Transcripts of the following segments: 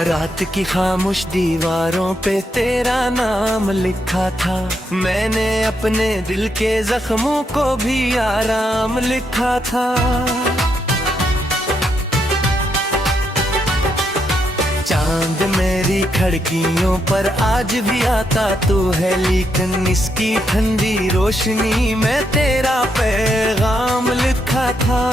रात की खामोश दीवारों पे तेरा नाम लिखा था। मैंने अपने दिल के जख्मों को भी आराम लिखा था। चांद मेरी खिड़कियों पर आज भी आता तू है, लेकिन इसकी ठंडी रोशनी में तेरा पैगाम लिखा था।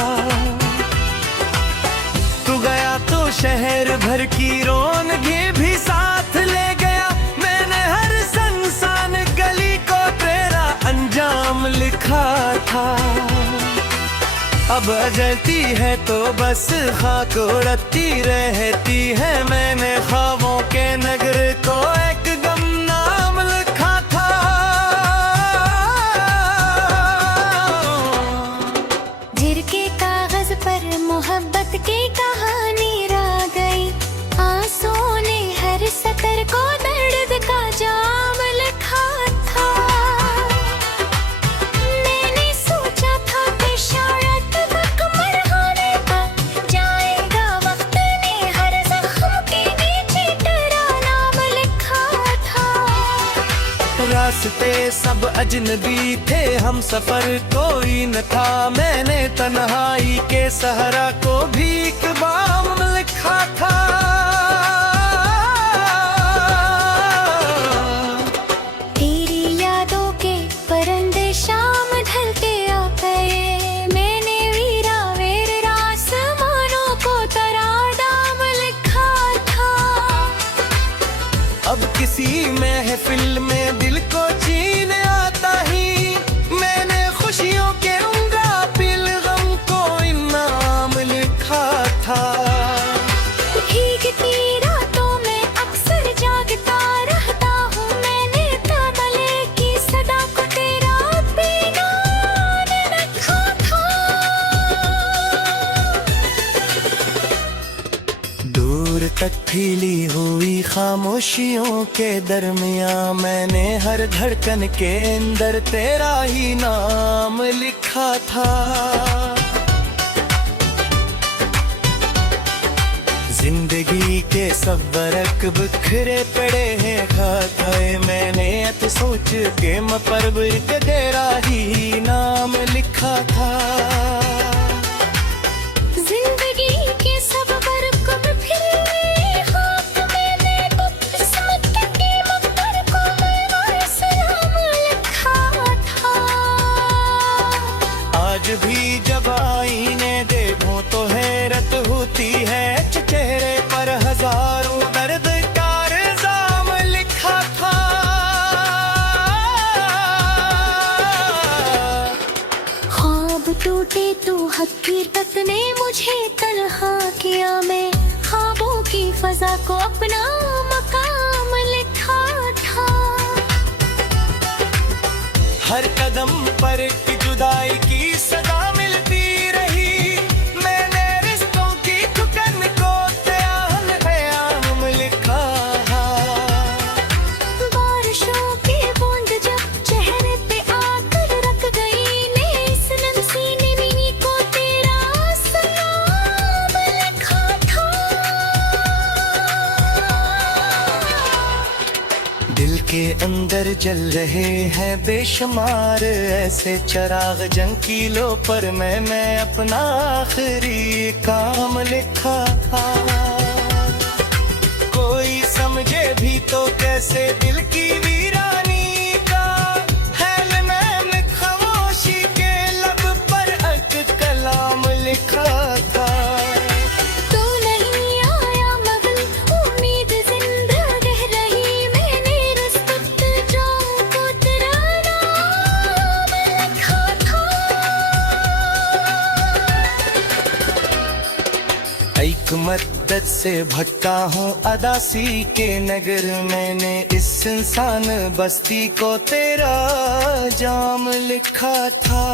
तू गया तो शहर भर की रौनकी भी साथ ले गया। मैंने हर सुनसान गली को तेरा अंजाम लिखा था। अब जलती है तो बस खाक उड़ती रहती है। मैंने ख्वाबों के नगर को एक गुमनाम लिखा था। जिर के कागज पर मोहब्बत की कहानी रह गई। आंसुओं ने हर सतर को दर्द का जाम लिखा था। मैंने सोचा था कि शायद वक्त मरहाने पर जाएगा। वक्त ने हर जख्म के नीचे तेरा नाम लिखा था। रास्ते सब अजनबी थे, हम सफर कोई न था। मैंने तन्हाई के सहरा को भी इकबाम लिखा था। तेरी यादों के परिंदे शाम ढलते आ गए। मैंने वीरा वेर आसमानों को तेरा नाम लिखा था। अब किसी महफिल में दिल को चीन आता ही, मैंने खुशियों के उंगा पिल गम को इनाम लिखा था। भीगती रातों में अक्सर जागता रहता हूँ। मैंने तमले की सदा को तेरा पीनान रखा था। दूर तक फैली हुई खामोशियों के दरमियां, मैंने हर धड़कन के अंदर तेरा ही नाम लिखा था। जिंदगी के सब बरक बिखरे पड़े हैं खाए। मैंने अत सोच के परवर के तेरा ही नाम लिखा था। जिंदगी के सब वर्क में फिरे हाथ। मैंने तो किस्मत के मुक़द्दर को मेरा सलाम लिखा था। आज भी जब आईने देखूं तो हैरत होती है। चेहरे पर हजारों दर्द का इल्जाम लिखा था। ख्वाब टूटे तो हकीकत ने मुझे तन्हा किया। मैं ख्वाबों की फजा को अपना मकाम लिखा था। हर कदम पर एक जुदाई की सदा मिलती रही। मैंने रिश्तों की ठुकन को क़याम लिखा। बारिशों की बूंद जब चेहरे पे आकर रख गई ने, इस नमसीने मिनी को तेरा सलाम लिखा था। दिल के अंदर जल रहे हैं बेशुमार ऐसे चिराग जंकीलों पर। मैंने अपना आखिरी काम लिखा। कोई समझे भी तो कैसे दिल की वीरानी का है। मैंने खामोशी के लब पर एक कलाम लिखा था। तू नहीं आया मगर उम्मीद जिंदा रह रही। मैंने रुस्तत जाऊं को तेरा नाम लिखा था। एक मद्दत से भटका हूँ अदासी के नगर। मैंने इस इंसान बस्ती को तेरा जाम लिखा था।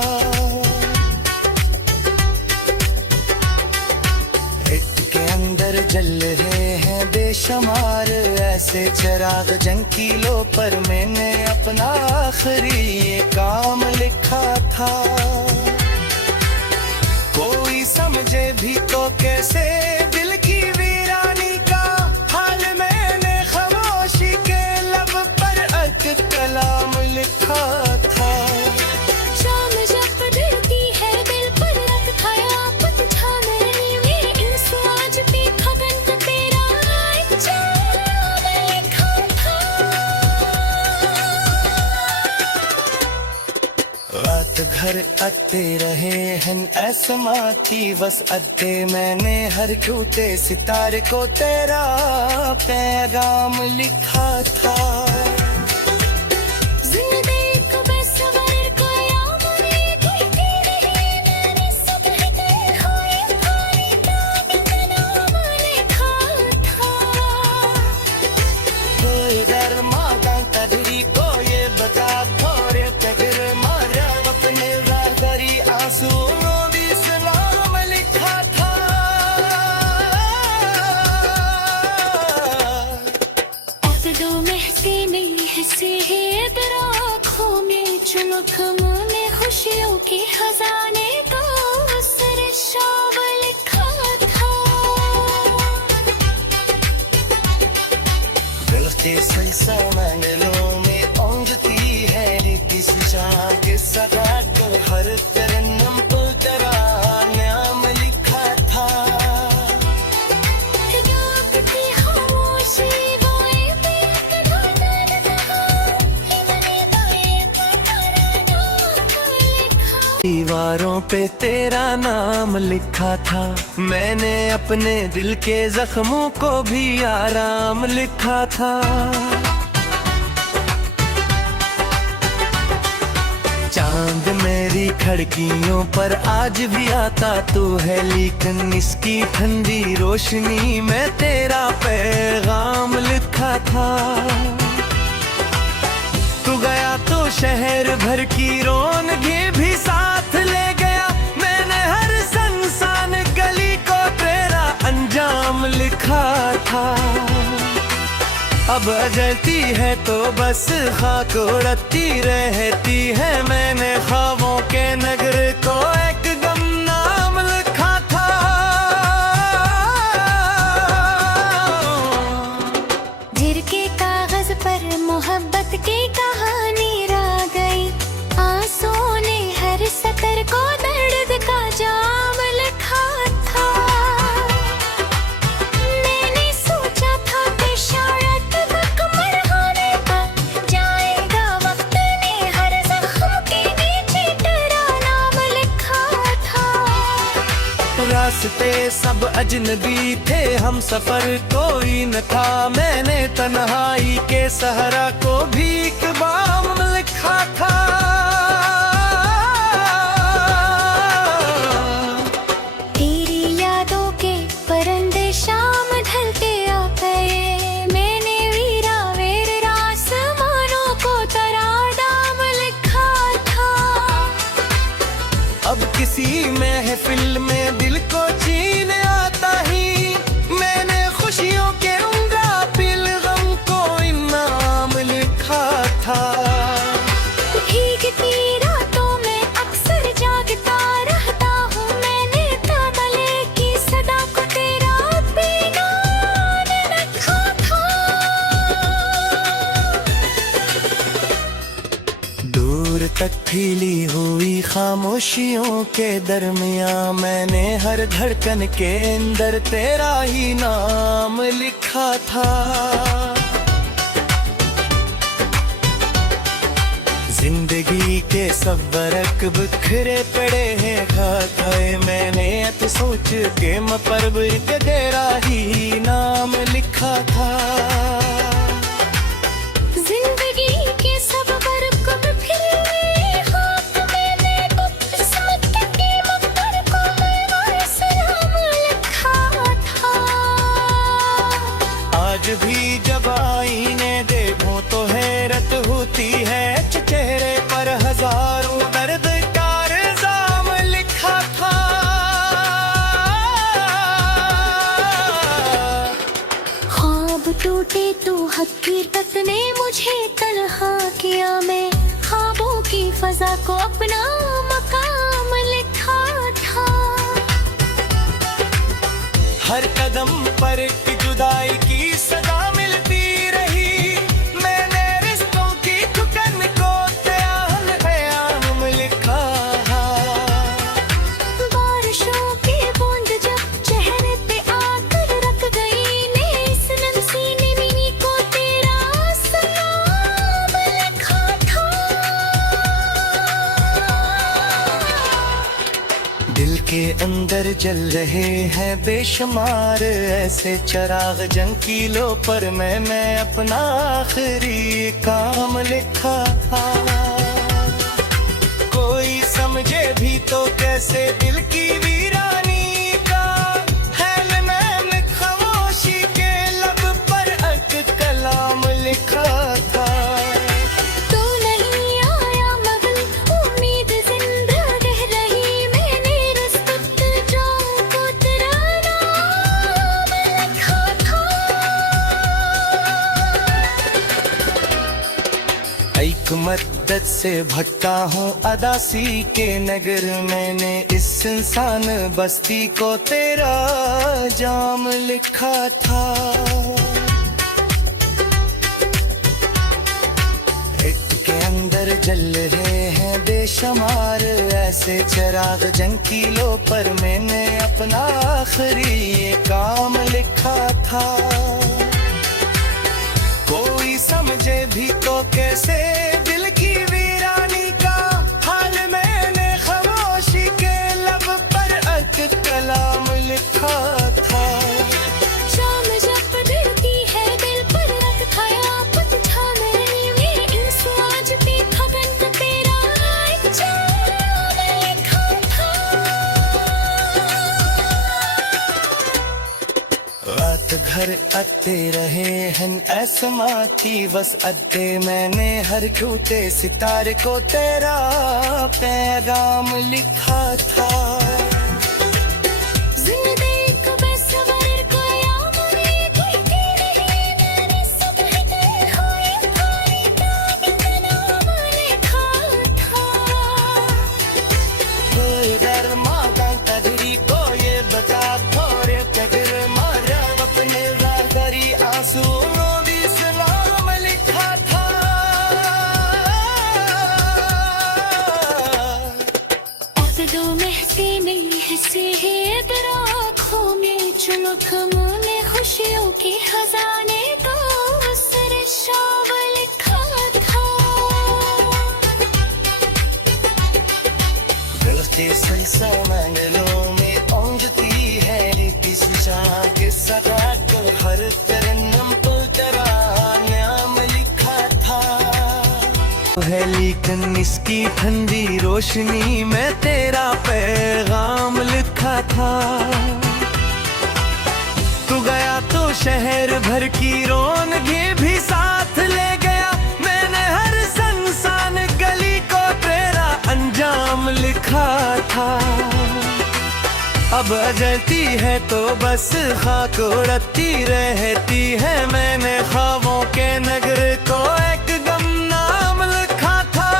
के अंदर जल रहे हैं बेशुमार ऐसे चिराग जंकीलों पर। मैंने अपना आखिरी ये काम लिखा था। कोई समझे भी तो कैसे दिल की वीरानी का हाल हर अते रहे हैं ऐसमाती बस अते मैंने हर टूटे सितारे को तेरा पैगाम लिखा था खुशियों के खजाने को सर शाम लिखा था दिल के मंगलों में ओंजती है किस शाह के सदा कर हर तरन्नुम पर तेरा नाम लिखा था दीवारों पे तेरा नाम लिखा था मैंने अपने दिल के जख्मों को भी आराम लिखा था चांद मेरी खिड़कियों पर आज भी आता तू है लेकिन इसकी ठंडी रोशनी में तेरा पैगाम लिखा था तू गया तो शहर भर की रौनकें भी साथ ले गया मैंने हर सुनसान गली को तेरा अंजाम लिखा था अब जलती है तो बस खाक उड़ती रहती है मैंने ख्वाबों के नगर को एक गमनाम लिखा था जिर के कागज पर मोहब्बत की कहानी रह गई आंसुओं ने हर सतर को दर्द का जाम लिखा था मैंने सोचा था कि शायद वक्त मरहाने पर जाएगा वक्त ने हर जख्म के नीचे तेरा नाम लिखा था रास्ते सब अजनबी थे हम सफर कोई न था मैंने तन्हाई के सहरा को भी एक बाम लिखा था तेरी यादों के परिंदे शाम ढलते आ गए मैंने वीरा वेर आसमानों को तेरा नाम लिखा था अब किसी महफिल में दिल को चीन आता ही मैंने खुशियों के उंगरा पिल गम को इनाम लिखा था भीगती रातों में अक्सर जागता रहता हूँ मैंने काबले की सदा को तेरा पैगाम लिखा था दूर तक फैली हुई खामोशियों के दरमियां मैंने हर धड़कन के अंदर तेरा ही नाम लिखा था जिंदगी के सब बरक बिखरे पड़े हैं खाए मैंने तो सोच के मपर्ब के तेरा ही नाम लिखा था जिंदगी के सब बरक बिखरे खाक मैंने तो किस्मत के मकर को मैं सलाम लिखा था आज भी जब आईने देखूं तो हैरत होती है चेहरे पर हजारों दर्द का इल्जाम लिखा था ख्वाब टूटे तो हकीकत ने मुझे तन्हा किया मैं ख्वाबों की फजा को अपना मकाम लिखा था हर कदम पर एक जुदाई की सदा मिलती रही मैंने रिश्तों की ठुकन को क़याम लिखा बारिशों की बूंद जब चेहरे पे आकर रख गई ने इस नमसीने मिनी को तेरा सलाम लिखा था जल रहे हैं बेशुमार ऐसे चिराग जंकीलों पर मैंने अपना आखिरी काम लिखा था। कोई समझे भी तो कैसे दिल की वीरानी का है मैंने खामोशी के लब पर एक कलाम लिखा था। तू नहीं आया मगर उम्मीद जिंदा रह रही, मैंने रुस्तुत जाऊं को तेरा नाम लिखा था। एक मद्दत से भटका हूँ अदासी के नगर, मैंने इस इंसान बस्ती को तेरा जाम लिखा था। के अंदर जल रहे हैं बेशुमार ऐसे चिराग जंकीलों पर मैंने अपना आखिरी ये काम लिखा था। कोई समझे भी तो कैसे दिल की वीरानी का हाल मैंने खामोशी के लब पर एक कलाम लिखा था। शाम जब ढलती है दिल पर रख खाया पत छान रही में इंसु आज भी थकन का तेरा एक जाम लिखा था। रात घर आते रहे हैं ऐसमा की बस अड्डे, मैंने हर टूटे सितारे को तेरा पैगाम लिखा था। जिंदगी को बेसबर को याद नहीं कोई तेरे मैंने सब तेरे होए थारे का नाम लिखा था। कोई डर मांगा कदरी को ये बता थोड़े कदर मारा अपने रागरी आंसुओं भी सलाम लिखा था। दो महसी नहीं हंसे है आँखों में चुलक मुने खुशियों के खजाने का सर शाम लिखा था। दिल के सलसा मंगलों में ओंजती है रीति सुजा के सदा को हर तरन्नम पर तेरा नाम लिखा था। है लेकिन इसकी ठंडी रोशनी में तेरा पैगाम लिखा था। तू गया तो शहर भर की रौनकें भी साथ ले गया, मैंने हर सुनसान गली को तेरा अंजाम लिखा था। अब जलती है तो बस खाक उड़ती रहती है, मैंने ख्वाबों के नगर को एक गमनाम लिखा था।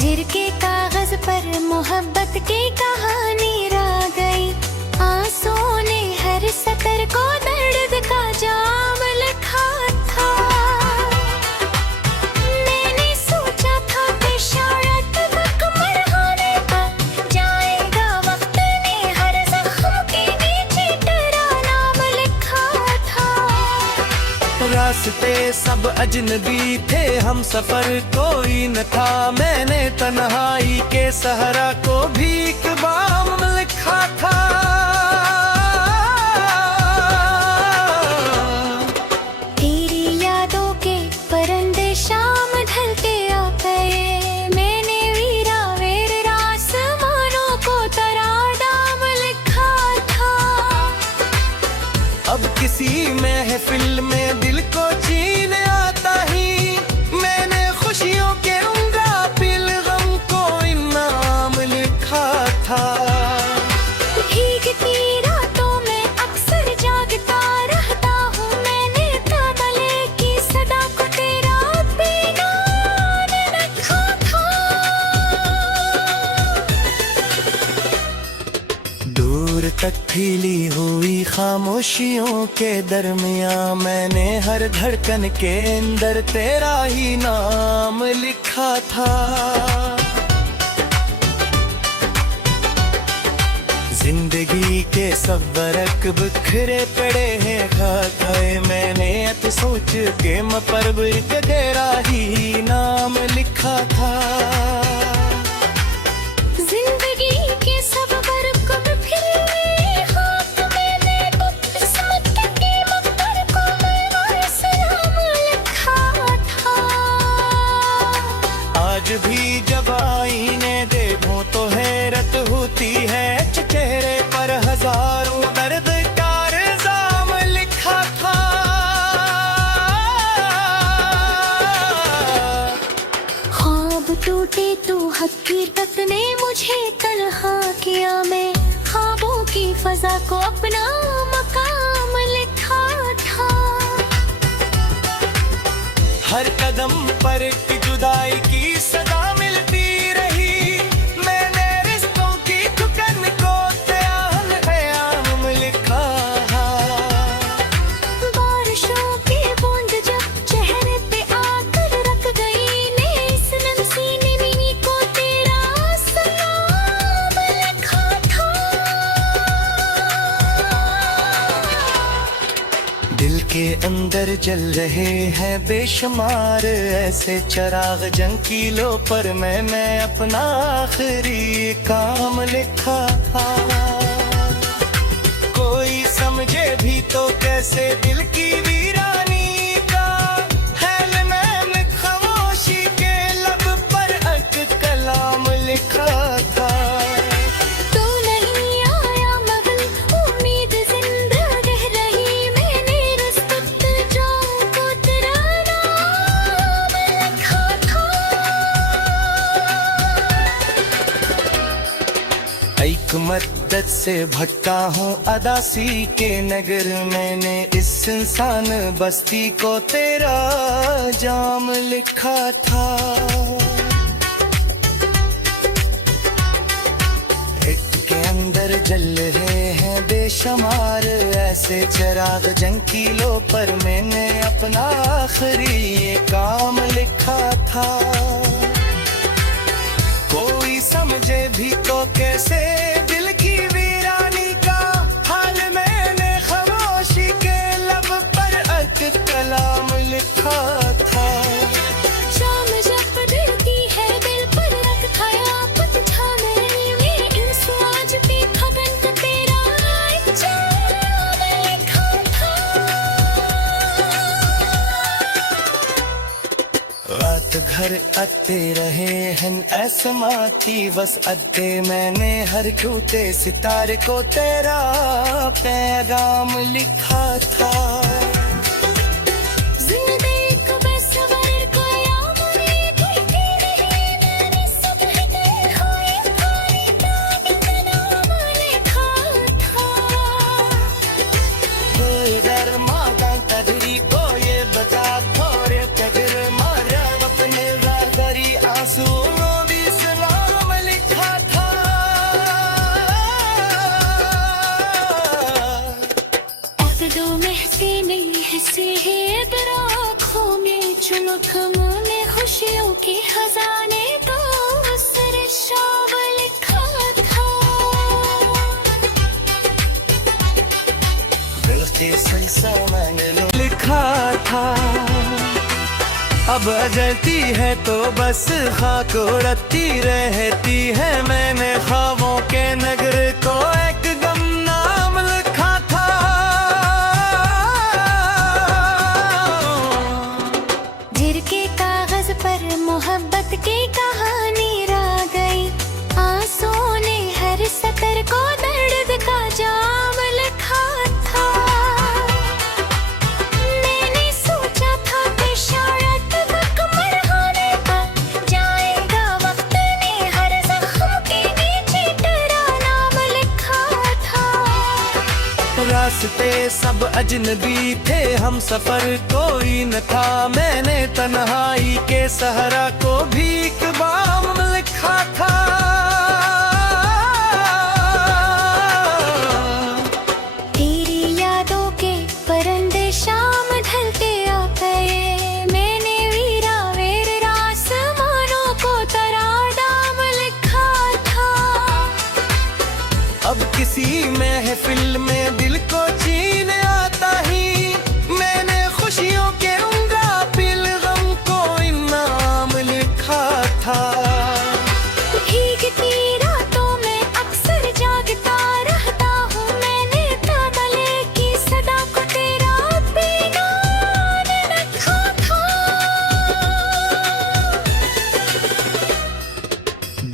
जिर के कागज पर मोहब्बत की कहानी रह गई, आंसुओं ने हर सतर को दर्द का जाम लिखा था। मैंने सोचा था कि शायद वक्त मरहाने पर जाएगा, वक्त ने हर जख्म के नीचे तेरा नाम लिखा था। रास्ते सब अजनबी थे, हम सफर कोई न था, मैंने तन्हाई के सहरा को भी एक बाम लिखा था। तेरी यादों के परिंदे शाम ढलते आ गए, मैंने वीरा वेर आसमानों को तेरा नाम लिखा था। अब किसी महफिल में दिल को चीन आता ही, मैंने खुशियों के उंगरा पिल गम को इनाम लिखा था। भीगती रातों में अक्सर जागता रहता हूँ, मैंने तामले की सदा को तेरा पैगाम लिखा था। दूर तक फैली हुई खामोशियों के दरमियां, मैंने हर धड़कन के अंदर तेरा ही नाम लिखा था। जिंदगी के सब बरक बिखरे पड़े हैं खाए, मैंने अत सोच के मैं पर तेरा ही नाम लिखा था। हकीकत ने मुझे तन्हा किया, मैं ख्वाबों की फजा को अपना मकाम लिखा था। हर कदम पर एक जुदाई की सदा मिलती रही, मैंने रिश्तों की ठुकन को क़याम लिखा। बारिशों की बूंद जब चेहरे पे आकर रख गई ने, इस नमसीने मिनी को तेरा सलाम लिखा था। दिल के अंदर जल रहे हैं बेशुमार ऐसे चिराग, जंकीलों पर मैंने अपना आखिरी काम लिखा था। कोई समझे भी तो कैसे दिल की वीरानी का, है मैंने खामोशी के लब पर एक कलाम लिखा था। तू नहीं आया मगर उम्मीद जिंदा रह रही, मैंने रुस्तत जाऊं को तेरा नाम लिखा था। एक मद्दत से भटका हूँ अदासी के नगर, मैंने इस इंसान बस्ती को तेरा जाम लिखा था। के अंदर जल रहे हैं बेशुमार ऐसे चिराग, जंकीलों पर मैंने अपना आखिरी ये काम लिखा था। कोई समझे भी तो कैसे दिल की वीरानी का, हाल मैंने खामोशी के लब पर एक कलाम लिखा था। शाम जब ढलती है दिल पर रखा यापत छाने में, इंसु आज भी खगन का तेरा एक जाम लिखा था। रात घर आते रहे हैं ऐसमाती बस अड्डे, मैंने हर टूटे सितारे को तेरा पैगाम लिखा था। जिंदगी को बेसबर को यामों कोई तेरे मैंने सब है खोए खोए ताकत नाम लिखा था। कोई डर मांगा कदरी को ये बता, थोड़े कदर मारा अपने रागरी आंसुओं भी सलाम लिखा था। दो महसीने हंसे हैं इधर आँखों में, चुनक मुने खुशियों के खजाने तो सर शाम लिखा था। दिल के सैसा मैंने लिखा था। अब जलती है तो बस खाक उड़ती रहती है, मैंने ख्वाबों के नगर को एक गमनाम लिखा था। जिर के कागज पर मोहब्बत की कहानी रा गई, आंसुओं ने हर सतर को दर्द का जाम लिखा था। मैंने सोचा था कि शायद वक्त मरहाने पर जाएगा, वक्त ने हर जख्म के नीचे तेरा नाम लिखा था। रास्ते सब अजनबी थे, हम सफर कोई न था, मैंने तन्हाई के सहरा को भी एक बाम लिखा था। तेरी यादों के परिंदे शाम ढलते आ गए, मैंने वीरा वेर आसमानों को तरा दाम लिखा था। अब किसी महफिल में दिल को चीन आता ही, मैंने खुशियों के उंगरा पिल गम को इनाम लिखा था। भीगती रातों में अक्सर जागता रहता हूँ, मैंने ताबले की सदा को तेरा पीनान रखा था।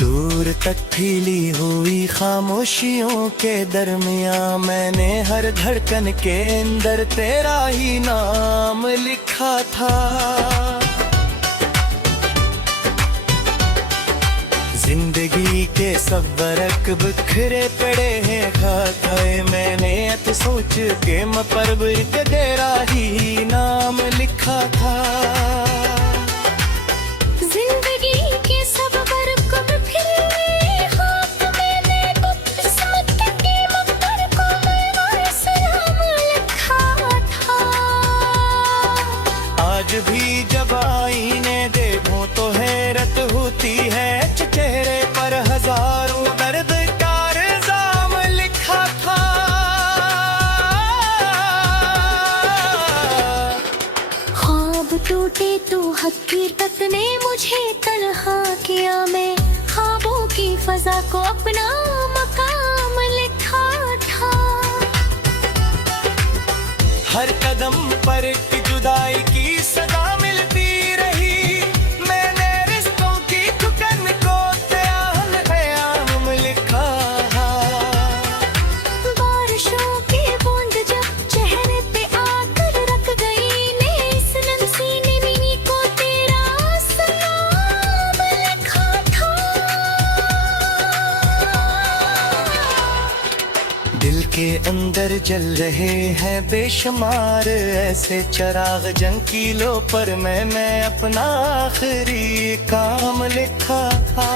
दूर तक फैली हुई खामोशियों के दरमियां, मैंने हर धड़कन के अंदर तेरा ही नाम लिखा था। जिंदगी के सब बरक बिखरे पड़े हैं खाए मैंने अत सोच के मैं परवर के तेरा ही नाम लिखा था। जिंदगी के सब बरक बिखरे खाक मैंने तो किस्मत के मक्कर को मैं सलाम लिखा था। आज भी जब आईने देखूं तो हैरत होती है, चेहरे पर हजारों दर्द का इल्जाम लिखा था। ख्वाब टूटे तो हकीकत ने मुझे तन्हा किया, मैं ख्वाबों की फजा को अपना मकाम लिखा था। हर कदम पर एक जुदाई की सदा मिलती रही, मैंने रिश्तों की ठुकन को क़याम लिखा। बारिशों की बूंद जब चेहरे पे आकर रख गई ने, इस नमसीने मिनी को तेरा सलाम लिखा था। दिल के अंदर जल रहे हैं बेशुमार ऐसे चिराग, जंकीलों पर मैंने अपना आखिरी काम लिखा था।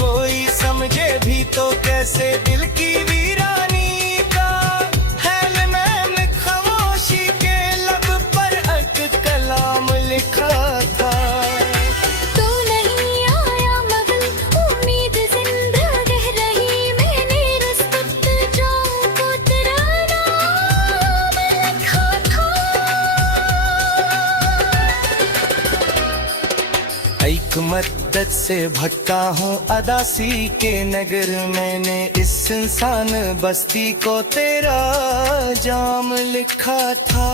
कोई समझे भी तो कैसे दिल की वीरानी का, है मैंने खामोशी के लब पर एक कलाम लिखा था। तू नहीं आया मगर उम्मीद जिंदा रह रही, मैंने रुस्वत जाऊं को तेरा नाम लिखा था। एक मद्दत से भटका हूँ अदासी के नगर, मैंने इस इंसान बस्ती को तेरा जाम लिखा था।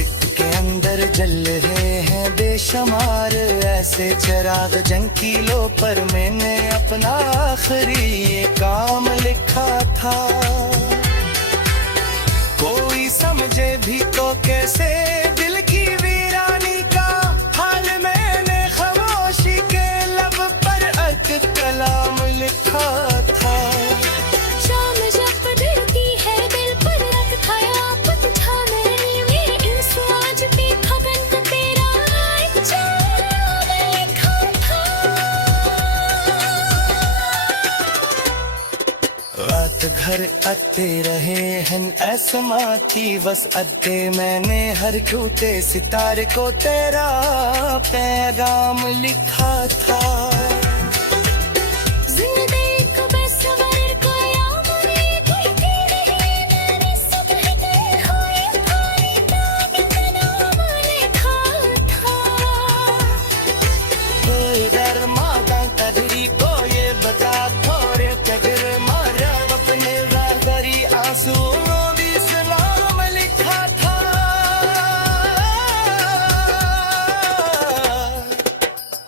एक के अंदर जल रहे हैं बेशुमार ऐसे चिराग, जंकीलों पर मैंने अपना आखिरी ये काम लिखा था। कोई समझे भी तो कैसे दिल की वीरानी का, हाल मैंने खामोशी के लब पर एक कलाम लिखा था। शाम जब ढलती है दिल पर रखा आपत था मेरी, ये इंसु आज भी खगन का तेरा एक जाम लिखा था। रात घर आते रहे हैं ऐसमाती बस अड्डे, मैंने हर टूटे सितारे को तेरा पैगाम लिखा था। जिंदगी को बेसबर को याद नहीं कोई तेरे, मैंने सब है खोए खोए ताकि नाम लिखा था। कोई दर मांगा कदरी को ये बता थोड़े कदर मारा, अपने रागरी आंसुओं भी सलाम लिखा था।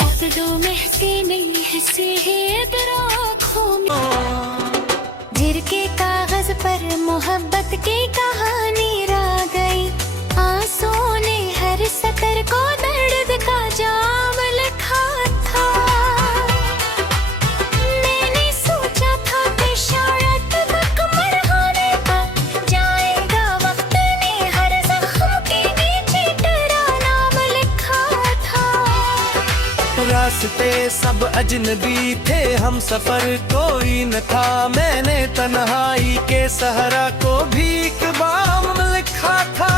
अब दो महके नहीं हंसे हैं इधर आँखों में, जिर के कागज पर मोहब्बत की कहानी रह गई, आंसुओं ने हर सतर को दर्द का जाम लिखा था। मैंने सोचा था कि शायद वक्त मरहाने पर जाएगा वक्त, ने हर जख्म के नीचे तेरा नाम लिखा था। रास्ते सब अजनबी थे, हम सफर कोई न था, मैंने तन्हाई के सहरा को भी एक बाम लिखा था।